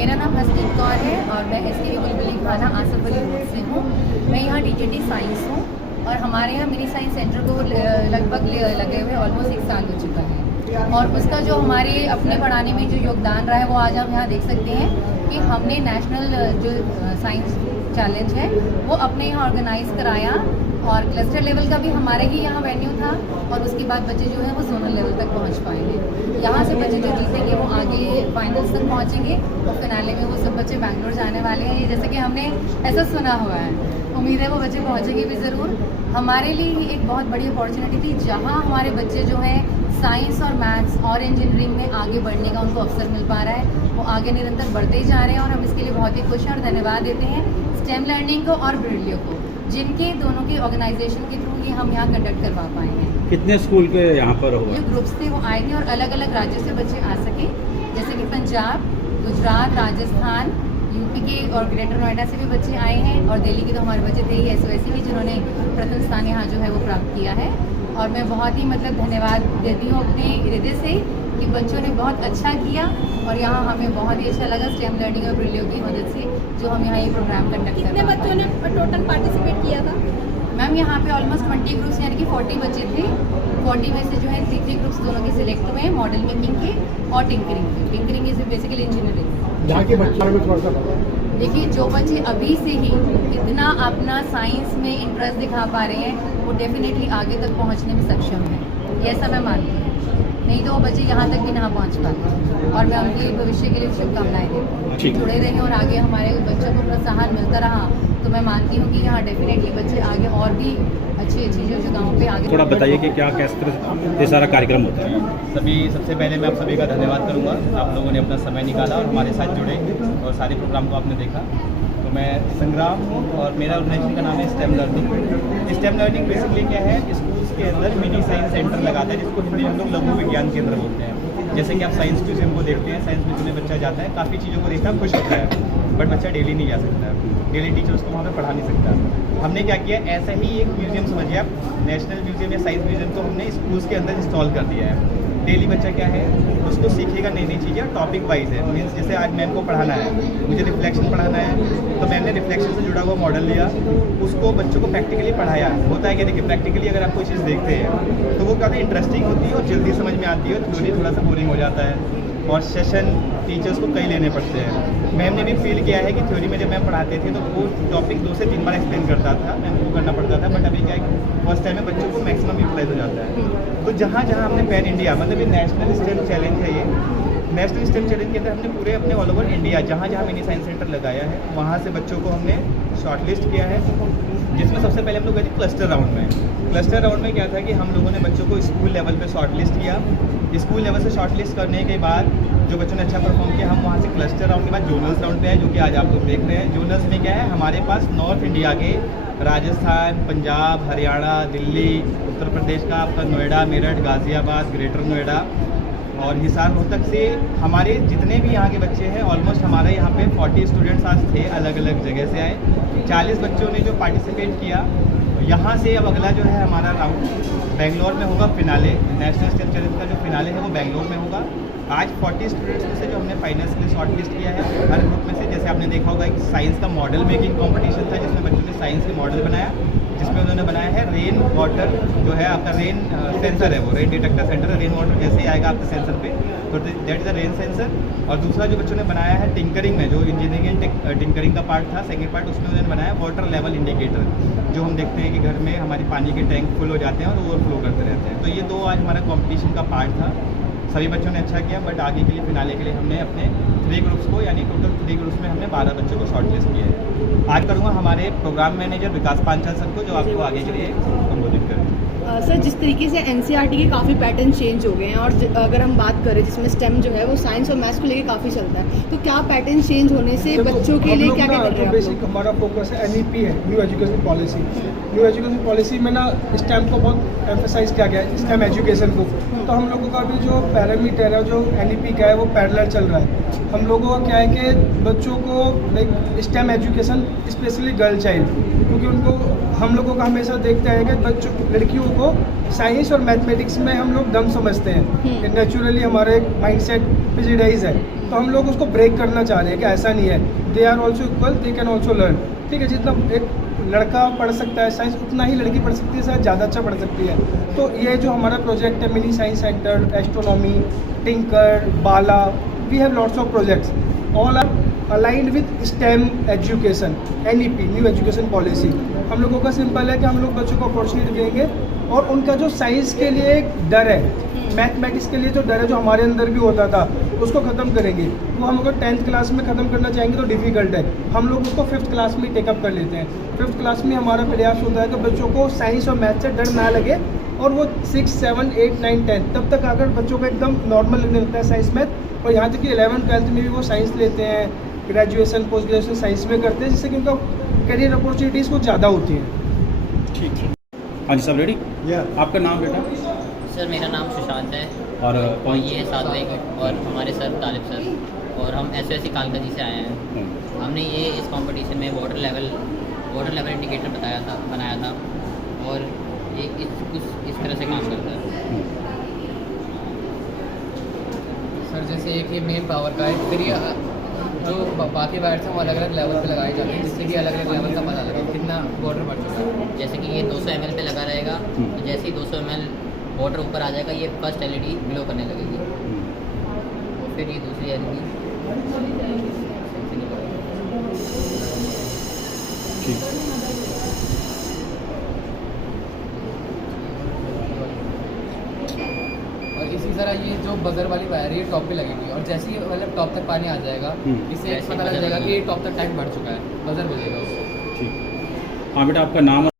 मेरा नाम हसनीत कौर है और मैं SKV बुलबुली खाना आसफ अली रोड से हूँ। मैं यहाँ TJT साइंस हूँ और हमारे यहाँ मिनी साइंस सेंटर को लगभग लगे हुए ऑलमोस्ट 1 साल हो चुका है और उसका जो हमारे अपने बढ़ाने में जो योगदान रहा है वो आज हम यहाँ देख सकते हैं कि हमने नेशनल जो साइंस चैलेंज है वो अपने यहाँ ऑर्गेनाइज कराया और क्लस्टर लेवल का भी हमारे ही यहाँ वेन्यू था और उसके बाद बच्चे जो है वो जोनल लेवल तक पहुँच पाएंगे। यहाँ से बच्चे जो जीतेंगे वो आगे फाइनल्स तक पहुँचेंगे और फिनाले में वो सब बच्चे बैंगलोर जाने वाले हैं, जैसे कि हमने ऐसा सुना हुआ है। उम्मीद है वो बच्चे पहुँचेंगे भी ज़रूर। हमारे लिए एक बहुत बड़ी अपॉर्चुनिटी थी जहाँ हमारे बच्चे जो हैं साइंस और मैथ्स और इंजीनियरिंग में आगे बढ़ने का उनको अवसर मिल पा रहा है, वो आगे निरंतर बढ़ते ही जा रहे हैं और हम इसके लिए बहुत ही खुश हैं और धन्यवाद देते हैं स्टेम लर्निंग को और ब्रिलियो को, जिनके दोनों की ऑर्गेनाइजेशन के थ्रू ये हम यहाँ कंडक्ट करवा पाए हैं। कितने स्कूल के यहाँ पर होगा? जो ग्रुप्स थे वो आए थे और अलग अलग राज्यों से बच्चे आ सके, जैसे कि पंजाब, गुजरात, राजस्थान, यूपी के और ग्रेटर नोएडा से भी बच्चे आए हैं और दिल्ली के तो हमारे बच्चे थे ही SOSC भी, जिन्होंने प्रथम स्थान यहाँ जो है वो प्राप्त किया है। और मैं बहुत ही धन्यवाद देती हूँ अपने हृदय से कि बच्चों ने बहुत अच्छा किया और यहाँ हमें बहुत ही अच्छा लगा स्टेम लर्निंग और ब्रिलियो की मदद से जो हम यहाँ ये प्रोग्राम कंडक्ट कर रहे हैं। कितने बच्चों ने टोटल पार्टिसिपेट किया था? मैम यहाँ पे ऑलमोस्ट 20 ग्रुप्स यानी कि 40 बच्चे थे। 40 में से जो है 3 ग्रुप्स दोनों के सिलेक्ट हुए हैं, मॉडल मेकिंग के और टिंकरिंग के। Tinkering is basically engineering. यहाँ के बच्चों में थोड़ा सा देखिए, जो बच्चे अभी से ही इतना अपना साइंस में इंटरेस्ट दिखा पा रहे हैं वो डेफिनेटली आगे तक पहुँचने में सक्षम है, ये ऐसा मैं मानती हूँ। नहीं तो वो बच्चे यहाँ तक भी ना पहुँच पाते और मैं उनके भविष्य के लिए शुभकामनाएं देती हूँ। जुड़े रहें और आगे हमारे बच्चों को प्रोत्साहन मिलता रहा तो मैं मानती हूँ कि यहाँ डेफिनेटली बच्चे आगे और भी अच्छी जो जगहों पे आगे। थोड़ा बताइए कि क्या किस तरह ये सारा कार्यक्रम होता है? सबसे पहले मैं आप सभी का धन्यवाद करूंगा, आप लोगों ने अपना समय निकाला और हमारे साथ जुड़े और सारे प्रोग्राम को आपने देखा। तो मैं संग्राम हूँ और मेरा ऑर्गेनाइजेशन का नाम है stem learning. Stem learning basically क्या है, स्कूल्स के अंदर मिनी साइंस सेंटर लगाता है जिसको हिंदी में हम लोग लघु विज्ञान केंद्र बोलते हैं। जैसे कि आप साइंस म्यूजियम को देखते हैं, साइंस म्यूजियम में बच्चा जाता है, काफ़ी चीज़ों को देखता है, खुश होता है, बट बच्चा डेली नहीं जा सकता है, डेली टीचर उसको वहाँ पर पढ़ा नहीं सकता। हमने क्या किया, ऐसा ही एक म्यूजियम समझिए आप, नेशनल म्यूजियम या साइंस म्यूजियम को हमने स्कूल्स के अंदर इंस्टॉल कर दिया है। डेली बच्चा क्या है उसको सीखेगा नई नई चीज़ें और टॉपिक वाइज है। मीन्स जैसे आज मैम को पढ़ाना है, मुझे रिफ्लेक्शन पढ़ाना है तो मैम ने रिफ्लेक्शन से जुड़ा हुआ मॉडल लिया, उसको बच्चों को प्रैक्टिकली पढ़ाया। होता है कि देखिए प्रैक्टिकली अगर आप कोई चीज़ देखते हैं तो वो काफ़ी इंटरेस्टिंग होती है और जल्दी समझ में आती है, थ्योरी थोड़ा सा बोरिंग हो जाता है और सेशन टीचर्स को कई लेने पड़ते हैं। मैम ने भी फील किया है कि थ्योरी में जब मैम पढ़ाते थे तो वो टॉपिक 2 से 3 बार एक्सप्लेन करता था, मैम को करना पड़ता था, बट अभी क्या है फर्स्ट टाइम में बच्चों को मैक्सिमम यूटिलाइज हो जाता है। तो जहाँ जहाँ हमने पैन इंडिया मतलब ये नेशनल स्टेम चैलेंज है, ये नेशनल स्टेम चैलेंज के अंदर हमने पूरे अपने ऑल ओवर इंडिया जहाँ जहाँ मिनी साइंस सेंटर लगाया है वहाँ से बच्चों को हमने शॉर्टलिस्ट किया है, जिसमें सबसे पहले हम लोग गए थे क्लस्टर राउंड में। क्लस्टर राउंड में क्या था कि हम लोगों ने बच्चों को स्कूल लेवल पे शॉर्टलिस्ट किया। स्कूल लेवल से शॉर्टलिस्ट करने के बाद जो बच्चों ने अच्छा परफॉर्म किया, हम वहाँ से क्लस्टर राउंड के बाद जोनल्स राउंड पे आए, जो कि आज आप लोग देख रहे हैं। जोनल्स में क्या है, हमारे पास नॉर्थ इंडिया के राजस्थान, पंजाब, हरियाणा, दिल्ली, उत्तर प्रदेश का आपका नोएडा, मेरठ, गाज़ियाबाद, ग्रेटर नोएडा और हिसार, रोहतक से हमारे जितने भी यहाँ के बच्चे हैं, ऑलमोस्ट हमारे यहाँ पे 40 स्टूडेंट्स आज थे, अलग अलग जगह से आए। 40 बच्चों ने जो पार्टिसिपेट किया। यहाँ से अब अगला जो है हमारा राउंड बेंगलोर में होगा, फिनाले नेशनल स्टेम चैलेंज का जो फिनाले है वो बेंगलोर में होगा। आज 40 स्टूडेंट्स में से जो हमने फाइनल्स के लिए शॉर्ट लिस्ट किया है, हर ग्रुप में से जैसे आपने देखा होगा एक साइंस का मॉडल मेकिंग कंपटीशन था जिसमें बच्चों ने साइंस के मॉडल बनाया, जिसमें उन्होंने बनाया है रेन वाटर जो है आपका रेन सेंसर है, वो rain detector centre, rain water जैसे ही आएगा आपके सेंसर पे तो that is the rain sensor. और दूसरा जो बच्चों ने बनाया है टिंकरिंग में, जो इंजीनियरिंग एंड टिंकरिंग का पार्ट था, सेकेंड पार्ट, उसमें उन्होंने बनाया वाटर लेवल इंडिकेटर, जो हम देखते हैं कि घर में हमारे पानी के टैंक फुल हो जाते हैं और ओवरफ्लो करते रहते हैं। तो ये 2 आज हमारा कॉम्पिटिशन का पार्ट था। सभी बच्चों ने अच्छा किया, बट आगे के लिए फिनाले के लिए हमने अपने 3 ग्रुप्स को यानी टोटल 3 ग्रुप्स में हमने 12 बच्चों को शॉर्टलिस्ट किया है। आज करूँगा हमारे प्रोग्राम मैनेजर विकास पांचाल सर को, जो आपको आगे के लिए संबोधित करें। सर, जिस तरीके से NCERT के काफ़ी पैटर्न चेंज हो गए हैं और अगर हम बात करें जिसमें स्टेम जो है वो साइंस और मैथ्स को लेकर काफ़ी चलता है, तो क्या पैटर्न चेंज होने से बच्चों के लिए क्या क्या कर रहे हैं? बेसिक हमारा फोकस है NEP है, new education policy. New education policy में ना स्टेम को बहुत एम्फेसाइज किया गया है, स्टेम एजुकेशन को। तो हम लोगों का भी जो पैरामीटर है, जो NEP का है, वो पैरेलल चल रहा है। हम लोगों का क्या है कि बच्चों को like stem education specially girl child, क्योंकि उनको हम लोगों का हमेशा देखते हैं कि बच्चों लड़कियों को साइंस और मैथमेटिक्स में हम लोग दम समझते हैं। नेचुरली हमारे माइंडसेट प्रिजुडाइज है, तो हम लोग उसको ब्रेक करना चाह रहे हैं कि ऐसा नहीं है, they are also equal, they can also learn. ठीक है, जितना एक लड़का पढ़ सकता है साइंस, उतना ही लड़की पढ़ सकती है, शायद ज़्यादा अच्छा पढ़ सकती है। तो ये जो हमारा प्रोजेक्ट है mini science centre, astronomy, tinker, बाला, we have lots of projects, all are aligned with STEM education, NEP new education policy. हम लोगों का सिंपल है कि हम लोग बच्चों को अपॉर्चुनिटी देंगे और उनका जो साइंस के लिए एक डर है, मैथमेटिक्स के लिए जो डर है जो हमारे अंदर भी होता था, उसको ख़त्म करेंगे। वो हम अगर 10th क्लास में ख़त्म करना चाहेंगे तो डिफ़िकल्ट है, हम लोग उसको 5th क्लास में टेकअप कर लेते हैं। 5th क्लास में हमारा प्रयास होता है कि बच्चों को साइंस और मैथ से डर ना लगे, और वो 6, 7, 8, 9, 10 तब तक अगर बच्चों को एकदम नॉर्मल लगने लगता है साइंस मैथ, और यहाँ तक कि 11th 12th में भी वो साइंस लेते हैं, ग्रेजुएशन पोस्ट ग्रेजुएशन साइंस में करते हैं, जिससे कि उनका करियर अपॉर्चुनिटीज़ कुछ ज़्यादा होती हैं। ठीक है। हाँ जी, सब रेडी? आपका नाम बेटा? सर मेरा नाम सुशांत है और और ये है सात्विक और हमारे सर तालिब सर, और हम SOSC कालका जी से आए हैं। हमने ये इस कंपटीशन में वाटर लेवल इंडिकेटर बनाया था और ये कुछ इस तरह से काम करता है। सर जैसे एक ये मेन पावर का है, फिर ये जो बाकी बैट्स हैं वो अलग अलग लेवल पे लगाए जाते हैं, जिससे कि अलग अलग लेवल का पता लगे कितना वाटर बढ़ चुका है। जैसे कि ये 200 ml पे लगा रहेगा, तो जैसे ही 200 ml वाटर ऊपर आ जाएगा, ये फर्स्ट LED ग्लो करने लगेगी, फिर ये दूसरी LED ठीक। और इसी तरह ये जो बजर वाली वायर है ये टॉप पे लगेगी, और जैसे ही मतलब टॉप तक पानी आ जाएगा, इससे जैसे पता लग बजर जाएगा कि बजेगा। ये टॉप तक टाइम बढ़ चुका है, बजर बजेगा उससे। ठीक। हाँ बेटा, आपका नाम